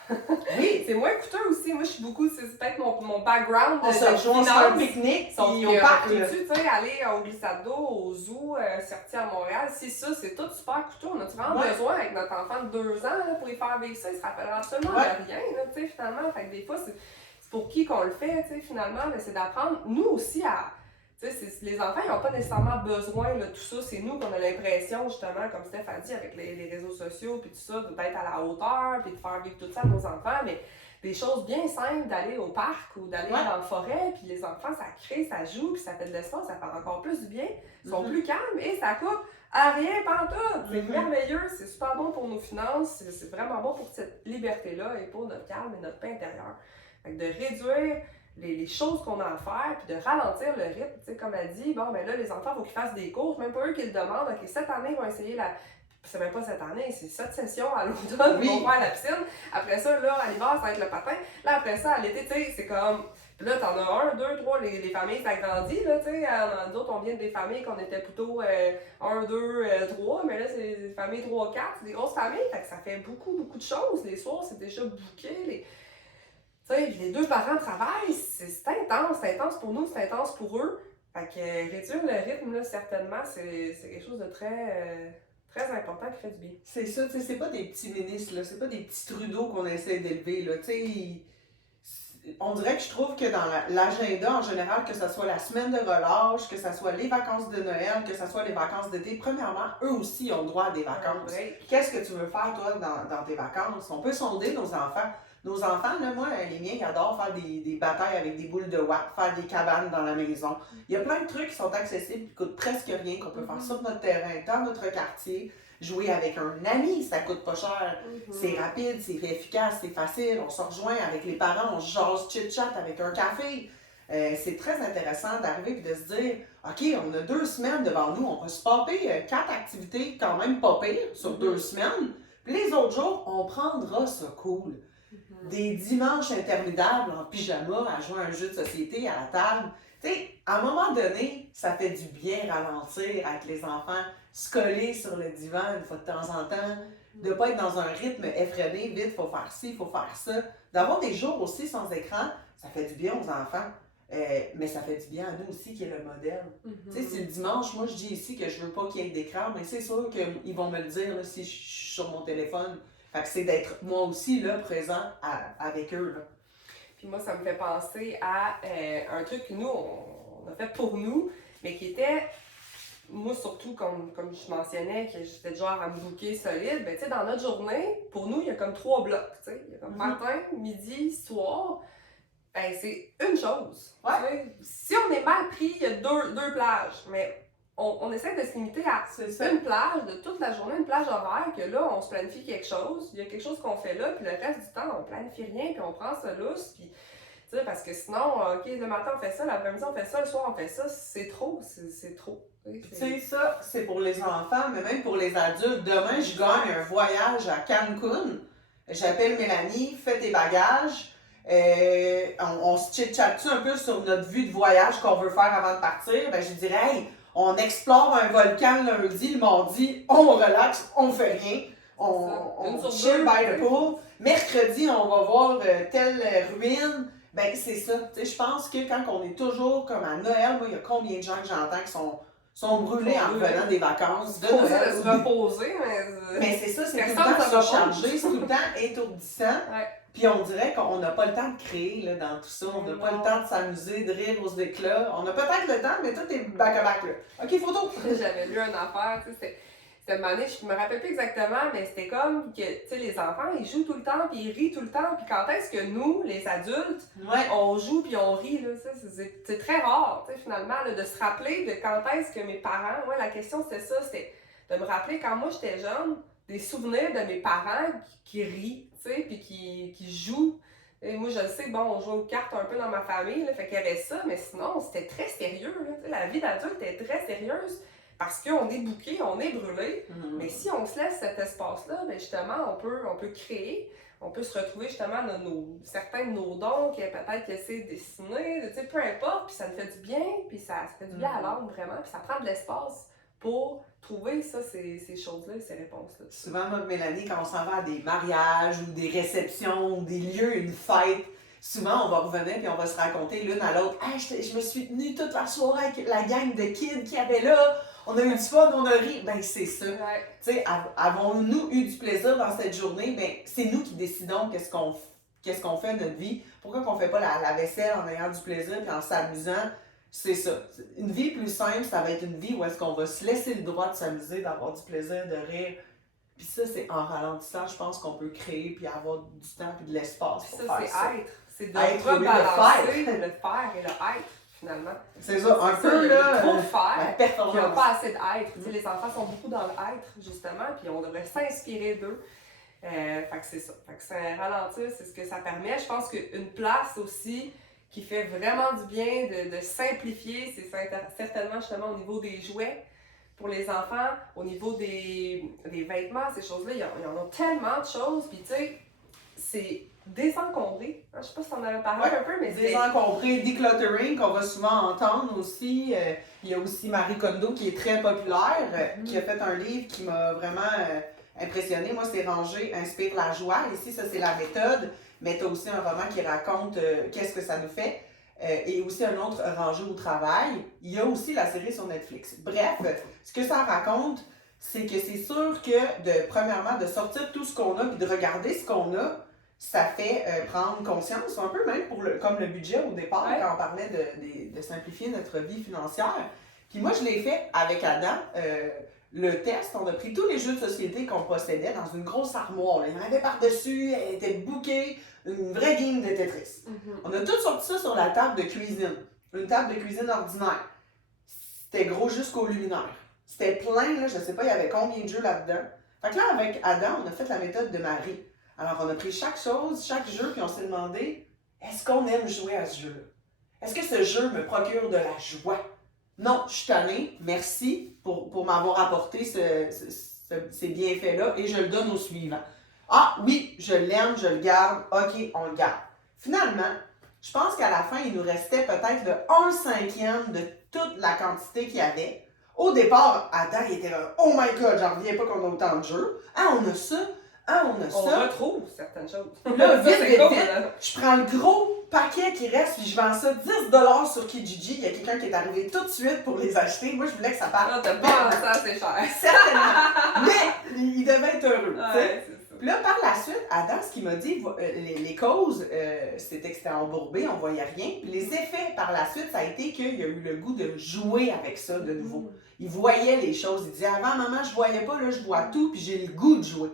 Oui. C'est moins coûteux aussi. Moi, je suis beaucoup, c'est peut-être mon background de finance. On se fait un pique-nique, puis on part. Peux-tu, tu sais, aller au glissade d'eau, au zoo, sortir à Montréal, c'est ça, c'est tout super coûteux. On a-tu vraiment besoin avec notre enfant de 2 ans là, pour y faire vivre ça? Il se rappellera absolument de rien, là, tu sais, finalement. Fait que des fois, c'est pour qui qu'on le fait, tu sais, finalement, ben, c'est d'apprendre, nous aussi, à... Tu sais, les enfants, ils n'ont pas nécessairement besoin de tout ça. C'est nous qu'on a l'impression, justement, comme Steph a dit, avec les réseaux sociaux, puis tout ça, d'être à la hauteur, puis de faire vivre tout ça à nos enfants, mais des choses bien simples, d'aller au parc ou d'aller dans la forêt, puis les enfants, ça crée, ça joue, puis ça fait de l'espace, ça fait encore plus du bien. Ils sont plus calmes et ça coupe à rien pantoute. C'est merveilleux, c'est super bon pour nos finances, c'est vraiment bon pour cette liberté-là et pour notre calme et notre paix intérieure. Fait que de réduire les choses qu'on a à faire, puis de ralentir le rythme, tu sais, comme elle dit, bon, ben là, les enfants, il faut qu'ils fassent des cours, même pas eux qui le demandent, ok, cette année, ils vont essayer c'est même pas cette année, c'est cette session à l'automne, ils vont faire la piscine. Après ça, là, à l'hiver, ça va être le patin. Là, après ça, à l'été, tu sais, c'est comme... Puis là, t'en as 1, 2, 3, les familles s'agrandissent, là, tu sais. Nous autres, on vient des familles qu'on était plutôt 1, 2, 3, mais là, c'est des familles 3, 4, c'est des grosses familles, fait que ça fait beaucoup, beaucoup de choses. Les soirs, c'est déjà booké, tu sais, les deux parents travaillent, c'est intense pour nous, c'est intense pour eux. Fait que réduire le rythme, là, certainement, c'est quelque chose de très, très important qui fait du bien. C'est ça, tu sais, c'est pas des petits ministres, là, c'est pas des petits Trudeau qu'on essaie d'élever, là, tu sais. On dirait que je trouve que dans l'agenda en général, que ce soit la semaine de relâche, que ce soit les vacances de Noël, que ce soit les vacances d'été, premièrement, eux aussi ont droit à des vacances. Qu'est-ce que tu veux faire, toi, dans tes vacances? On peut sonder nos enfants. Nos enfants, là, moi, les miens, ils adorent faire des batailles avec des boules de watt, faire des cabanes dans la maison. Il y a plein de trucs qui sont accessibles, qui coûtent presque rien, qu'on peut faire sur notre terrain, dans notre quartier. Jouer avec un ami, ça coûte pas cher. C'est rapide, c'est efficace, c'est facile. On se rejoint avec les parents, on se jase chit-chat avec un café. C'est très intéressant d'arriver et de se dire, OK, on a 2 semaines devant nous, on va se popper 4 activités quand même pas pires sur 2 semaines. Puis les autres jours, on prendra ça cool. Des dimanches interminables en pyjama à jouer à un jeu de société à la table. Tu sais, à un moment donné, ça fait du bien ralentir avec les enfants, se coller sur le divan une fois de temps en temps, de ne pas être dans un rythme effréné, vite, il faut faire ci, il faut faire ça. D'avoir des jours aussi sans écran, ça fait du bien aux enfants, mais ça fait du bien à nous aussi qui est le modèle. Tu sais, c'est le dimanche, moi je dis ici que je veux pas qu'il y ait d'écran, mais c'est sûr qu'ils vont me le dire là, si je suis sur mon téléphone. Fait que c'est d'être moi aussi là, présent avec eux. Là. Puis moi, ça me fait penser à un truc que nous, on a fait pour nous, mais qui était, moi surtout, comme je mentionnais, que j'étais du genre à me booker solide, ben tu sais, dans notre journée, pour nous, il y a comme 3 blocs, tu sais. Il y a comme matin, midi, soir. Ben c'est une chose. Ouais. Si on est mal pris, il y a deux plages, mais on essaie de se limiter à une plage de toute la journée, une plage horaire, que là, on se planifie quelque chose, il y a quelque chose qu'on fait là, puis le reste du temps, on planifie rien, puis on prend ça lousse, puis tu sais, parce que sinon, OK, le matin on fait ça, l'après-midi on fait ça, le soir on fait ça, c'est trop, c'est trop. Tu sais, ça, c'est pour les enfants, mais même pour les adultes. Demain, je gagne un voyage à Cancun. J'appelle Mélanie, fais tes bagages. On se chit-chat-tu un peu sur notre vue de voyage qu'on veut faire avant de partir? Ben, je dirais, hey, on explore un volcan lundi, le mardi, on relaxe, on fait rien. On chill by the pool. Mercredi, on va voir telle ruine. Ben, c'est ça. Tu sais, je pense que quand on est toujours comme à Noël, moi, il y a combien de gens que j'entends qui sont brûlés en revenant des vacances de Noël. De se reposer, mais c'est ça, c'est tout le temps surchargé, c'est tout le temps étourdissant. Ouais. Puis on dirait qu'on n'a pas le temps de créer là, dans tout ça, on n'a pas le temps de s'amuser, de rire aux éclats. On a peut-être le temps, mais tout est back-à-back là. OK, photo! J'avais lu une affaire, tu sais, c'était une année, je me rappelle plus exactement, mais c'était comme que, tu sais, les enfants, ils jouent tout le temps, puis ils rient tout le temps, puis quand est-ce que nous, les adultes, on joue puis on rit, là, c'est très rare, tu sais, finalement, là, de se rappeler de quand est-ce que mes parents, la question c'était ça, c'était de me rappeler quand moi j'étais jeune, des souvenirs de mes parents qui rient, tu sais, puis qui jouent. Et moi, je le sais, bon, on joue aux cartes un peu dans ma famille, là, fait qu'il y avait ça, mais sinon, c'était très sérieux, là, la vie d'adulte est très sérieuse. Parce qu'on est bouqué, on est brûlé, mais si on se laisse cet espace-là, ben justement, on peut créer, on peut se retrouver justement dans certains de nos dons, peut-être que c'est dessiner, tu sais, peu importe, puis ça nous fait du bien, puis ça fait du bien à l'âme vraiment, puis ça prend de l'espace pour trouver ça, ces choses-là, ces réponses-là. Souvent, moi, Mélanie, quand on s'en va à des mariages ou des réceptions ou des lieux, une fête, souvent, on va revenir et on va se raconter l'une à l'autre. Hey, je me suis tenue toute la soirée avec la gang de kids qui avait là. On a eu du fun, on a ri. Ben, c'est ça. Tu sais, avons-nous eu du plaisir dans cette journée? Ben, c'est nous qui décidons qu'est-ce qu'on qu'est-ce qu'on fait de notre vie. Pourquoi qu'on fait pas la vaisselle en ayant du plaisir et en s'amusant? C'est ça. Une vie plus simple, ça va être une vie où est-ce qu'on va se laisser le droit de s'amuser, d'avoir du plaisir, de rire. Puis ça, c'est en ralentissant, je pense qu'on peut créer puis avoir du temps puis de l'espace pour faire ça. C'est de Être au lieu de rebalancer faire. le faire et le être, finalement. C'est ça, un C'est peu ça, là. il y a trop de La faire, puis il n'y a performance. pas assez d'être. Tu sais, les enfants sont beaucoup dans l'être, justement, puis on devrait s'inspirer d'eux. Fait que c'est ça. Fait que c'est ralentir, c'est ce que ça permet. Je pense qu'une place aussi qui fait vraiment du bien de simplifier, c'est certainement justement au niveau des jouets pour les enfants, au niveau des vêtements, ces choses-là. Il y en a tellement de choses, puis tu sais, c'est désencombré. Je sais pas si on en avait parlé un peu, mais c'est... Désencombré, decluttering, qu'on va souvent entendre aussi. Il y a aussi Marie Kondo qui est très populaire, qui a fait un livre qui m'a vraiment impressionnée. Moi, c'est Ranger, inspire la joie. Ici, ça, c'est la méthode. Mais tu as aussi un roman qui raconte qu'est-ce que ça nous fait. Et aussi un autre, Ranger au travail. Il y a aussi la série sur Netflix. Bref, ce que ça raconte, c'est que c'est sûr que, premièrement, de sortir tout ce qu'on a puis de regarder ce qu'on a, ça fait prendre conscience, un peu même comme le budget au départ, quand on parlait de simplifier notre vie financière. Puis moi, je l'ai fait avec Adam. Le test, on a pris tous les jeux de société qu'on possédait dans une grosse armoire. Là. Il y en avait par-dessus, elle était bookée, une vraie game de Tetris. On a tout sorti ça sur la table de cuisine. Une table de cuisine ordinaire. C'était gros jusqu'au luminaire. C'était plein, là, je sais pas, il y avait combien de jeux là-dedans. Fait que là, avec Adam, on a fait la méthode de Marie. Alors, on a pris chaque chose, chaque jeu, puis on s'est demandé, est-ce qu'on aime jouer à ce jeu-là? Est-ce que ce jeu me procure de la joie? Non, je suis tannée, merci pour m'avoir apporté ces bienfaits-là et je le donne au suivant. Ah oui, je l'aime, je le garde, ok, on le garde. Finalement, je pense qu'à la fin, il nous restait peut-être le 1/5 de toute la quantité qu'il y avait. Au départ, Adam, il était là, oh my god, j'en reviens pas qu'on a autant de jeux. Ah, on a ça. Ah, on a ça. On retrouve certaines choses. Là, vite, c'est vite, cool, vite, là. je prends le gros paquet qui reste puis je vends ça 10$ sur Kijiji. Il y a quelqu'un qui est arrivé tout de suite pour les acheter. Moi, je voulais que ça parte. Ah, t'as pas ça, c'est cher. Certainement. Mais il devait être heureux. Ouais, c'est ça. Puis là, par la suite, Adam, ce qu'il m'a dit, les causes, c'était que c'était embourbé, on voyait rien. Puis les effets par la suite, ça a été qu'il a eu le goût de jouer avec ça de nouveau. Il voyait les choses. Il disait, avant, maman, je voyais pas, là, je vois tout, puis j'ai le goût de jouer.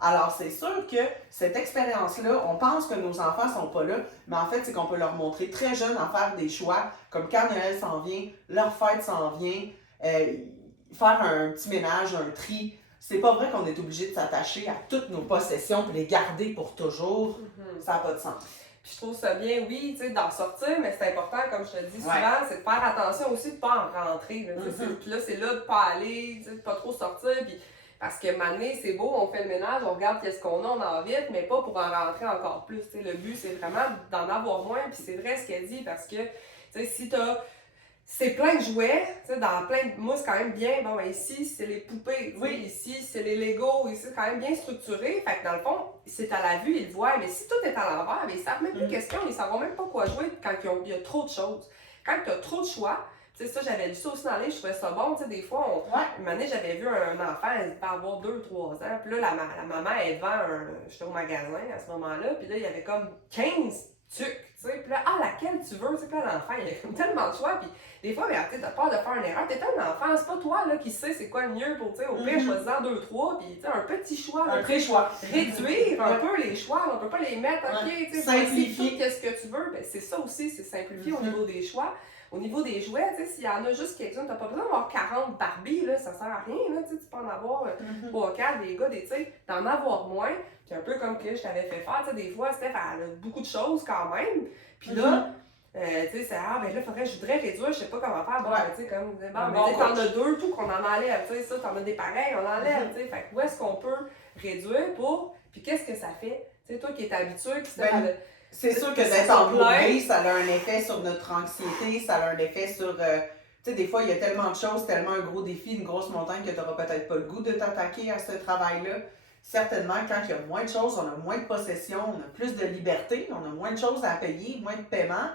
Alors, c'est sûr que cette expérience-là, on pense que nos enfants sont pas là, mais en fait, c'est qu'on peut leur montrer très jeunes à faire des choix, comme quand Noël s'en vient, leur fête s'en vient, faire un petit ménage, un tri. C'est pas vrai qu'on est obligé de s'attacher à toutes nos possessions et les garder pour toujours. Ça n'a pas de sens. Puis je trouve ça bien, oui, tu sais, d'en sortir, mais c'est important, comme je te dis souvent, c'est de faire attention aussi de ne pas en rentrer. Là, Puis là, c'est là de ne pas aller, de ne pas trop sortir. Puis parce que maintenant, c'est beau, on fait le ménage, on regarde qu'est-ce qu'on a, on en vite, mais pas pour en rentrer encore plus. T'sais. Le but, c'est vraiment d'en avoir moins. Puis c'est vrai ce qu'elle dit, parce que si t'as... C'est plein de jouets, dans plein de... Moi, c'est quand même bien. Bon, ben ici, c'est les poupées. Oui. Ici, c'est les Legos. Ici, c'est quand même bien structuré. Fait que dans le fond, c'est à la vue, ils le voient. Mais si tout est à l'envers, ils savent même plus question. Ils ne savent même pas quoi jouer quand il y a trop de choses. Quand tu as trop de choix, tu sais, ça, j'avais lu ça aussi dans le livre, je trouvais ça bon. Tu sais, des fois, une année, j'avais vu un enfant, il devait avoir 2-3 ans. Puis là, la maman, elle vend j'étais au magasin à ce moment-là. Puis là, il y avait comme 15 trucs. Tu sais, puis là, laquelle tu veux? Tu sais, puis là, l'enfant, il y a comme tellement de choix. Puis des fois, tu as peur de faire une erreur. T'es un enfant, c'est pas toi là, qui sais c'est quoi le mieux pour, tu sais, au pire, choisir 2-3. Puis, tu sais, un petit choix. Un pré-choix. Réduire un peu les choix. On peut pas les mettre, ok, tu sais, simplifier. Qu'est-ce que tu veux? Ben, c'est ça aussi, c'est simplifier au niveau des choix. Au niveau des jouets, tu sais, s'il y en a juste quelques-uns, t'as pas besoin d'avoir 40 Barbie, là, ça sert à rien, là, tu peux en avoir 3-4, des gars, tu sais, d'en avoir moins. Puis un peu comme que je t'avais fait faire, tu sais, des fois, Steph, elle a beaucoup de choses quand même. Puis là, tu sais, c'est, ben là, je voudrais réduire, je sais pas comment faire. Bon, tu sais, comme, mais t'en as 2, tout qu'on en enlève, tu sais, ça, t'en as des pareils, on enlève, tu sais. Fait que où est-ce qu'on peut réduire pour, puis qu'est-ce que ça fait? Tu sais, toi qui es habitué, qui c'est sûr que d'être embourbé, ça a un effet sur notre anxiété, ça a un effet sur... tu sais, des fois, il y a tellement de choses, tellement un gros défi, une grosse montagne que tu n'auras peut-être pas le goût de t'attaquer à ce travail-là. Certainement, quand il y a moins de choses, on a moins de possessions, on a plus de liberté, on a moins de choses à payer, moins de paiement.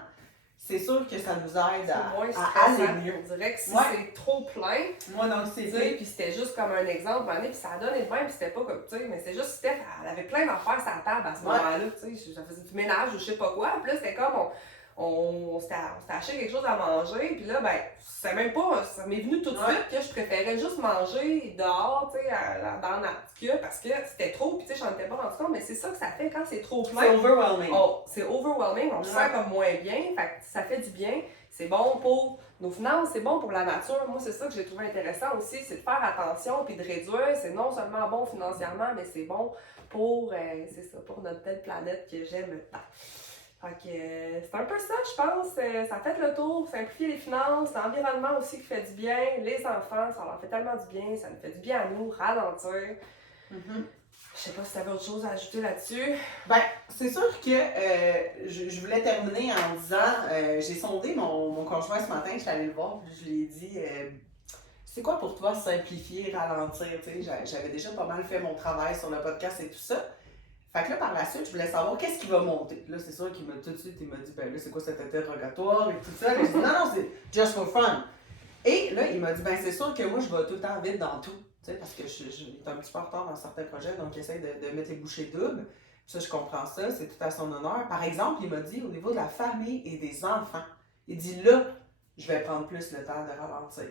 c'est sûr que ça nous aide C'est moins à aller stressant. mieux. On dirait que si Ouais. c'est trop plein, Moi, donc, tu sais, c'est puis c'était juste comme un exemple, puis ça a donné de même, puis c'était pas comme, tu sais, mais c'était juste Steph, elle avait plein d'affaires sur la table à ce Ouais. moment-là, tu sais, ça faisait du ménage ou je sais pas quoi, puis là, c'était comme, on s'était acheté quelque chose à manger, puis là, ben, c'est même pas, ça m'est venu tout de suite que je préférais juste manger dehors, tu sais, dans la petite queue, parce que c'était trop, puis tu sais, j'en étais pas rendu compte, mais c'est ça que ça fait quand c'est trop plein. c'est overwhelming. C'est overwhelming, on se sent comme moins bien, fait que ça fait du bien. C'est bon pour nos finances, c'est bon pour la nature. Moi, c'est ça que j'ai trouvé intéressant aussi, c'est de faire attention puis de réduire. C'est non seulement bon financièrement, mais c'est bon pour, c'est ça, pour notre belle planète que j'aime tant. Fait que c'est un peu ça, je pense. Ça fait le tour, simplifier les finances, l'environnement aussi qui fait du bien, les enfants, ça leur fait tellement du bien, ça nous fait du bien à nous, ralentir. Je sais pas si tu avais autre chose à ajouter là-dessus. Ben, c'est sûr que je voulais terminer en disant, j'ai sondé mon conjoint ce matin, je suis allée le voir, puis je lui ai dit, c'est quoi pour toi simplifier, ralentir, tu sais, j'avais déjà pas mal fait mon travail sur le podcast et tout ça. Fait que là, par la suite, je voulais savoir qu'est-ce qui va monter. Puis là, c'est sûr qu'il m'a tout de suite, il m'a dit, ben là, c'est quoi cet interrogatoire et tout ça. J'ai dit, non, c'est just for fun. Et là, il m'a dit, ben c'est sûr que moi, je vais tout le temps vite dans tout. Tu sais, parce que je suis un petit peu en retard dans certains projets, donc j'essaie de mettre les bouchées doubles. Puis ça, je comprends ça, c'est tout à son honneur. Par exemple, il m'a dit, au niveau de la famille et des enfants, il dit, là, je vais prendre plus le temps de ralentir.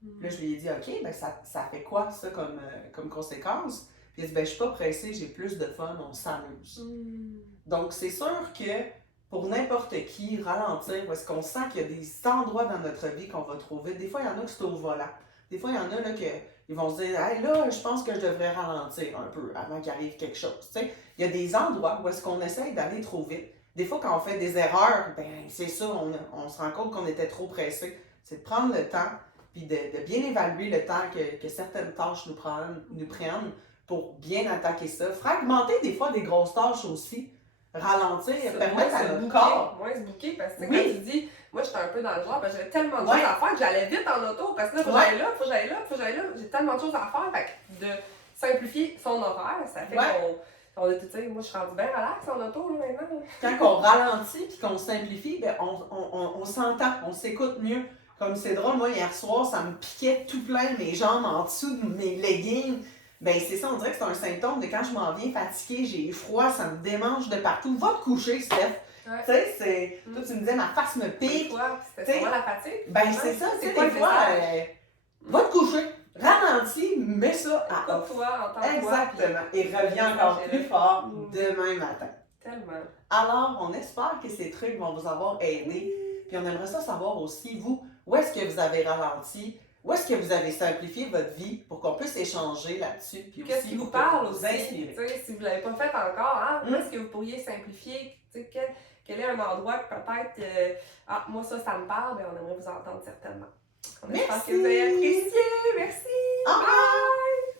Puis là, je lui ai dit, OK, ben ça fait quoi, ça, comme conséquence? Puis il a dit, ben je suis pas pressée, j'ai plus de fun, on s'amuse. Donc, c'est sûr que pour n'importe qui, ralentir, parce qu'on sent qu'il y a des endroits dans notre vie qu'on va trouver. Des fois, il y en a qui c'est au volant. Des fois, il y en a là, ils vont se dire, hey, là, je pense que je devrais ralentir un peu avant qu'il arrive quelque chose. Tu sais, il y a des endroits où est-ce qu'on essaye d'aller trop vite. Des fois, quand on fait des erreurs, ben c'est ça, on se rend compte qu'on était trop pressé. C'est de prendre le temps, puis de bien évaluer le temps que certaines tâches nous prennent pour bien attaquer ça. Fragmenter des fois des grosses tâches aussi. Ralentir, permettre à notre corps. Moins se bouquer, parce que Oui. quand tu dis, moi j'étais un peu dans le genre, parce que j'avais tellement de Ouais. choses à faire que j'allais vite en auto, parce que là, faut que j'aille là, faut que j'aille là, faut que j'aille là. J'ai tellement de choses à faire, fait que de simplifier son horaire, ça fait qu'on est, tu sais, moi je suis rendue bien relax en auto là, maintenant. Quand on ralentit puis qu'on simplifie, ben on s'entend, on s'écoute mieux. Comme c'est drôle, moi hier soir, ça me piquait tout plein mes jambes en dessous de mes leggings. Ben c'est ça, on dirait que c'est un symptôme de quand je m'en viens fatiguée, j'ai froid, ça me démange de partout. Va te coucher, Steph. Ouais. Tu sais, c'est. Toi, tu me disais, ma face me pique. C'était vraiment la fatigue. Ben c'est ça, tu sais, des fois, va te coucher. Ralentis, mets ça à off. Toi, entends-toi. Exactement. Et reviens encore plus fort demain matin. Tellement. Alors, on espère que ces trucs vont vous avoir aidé. Puis on aimerait ça savoir aussi, vous, où est-ce que vous avez ralenti? Où est-ce que vous avez simplifié votre vie pour qu'on puisse échanger là-dessus? Puis qu'est-ce aussi, qui vous parle aussi? inspirer. Si vous ne l'avez pas fait encore, hein, où est-ce que vous pourriez simplifier? Quel est un endroit que peut-être, moi ça me parle, mais on aimerait vous entendre certainement. On espère que vous avez apprécié. Merci! Au revoir!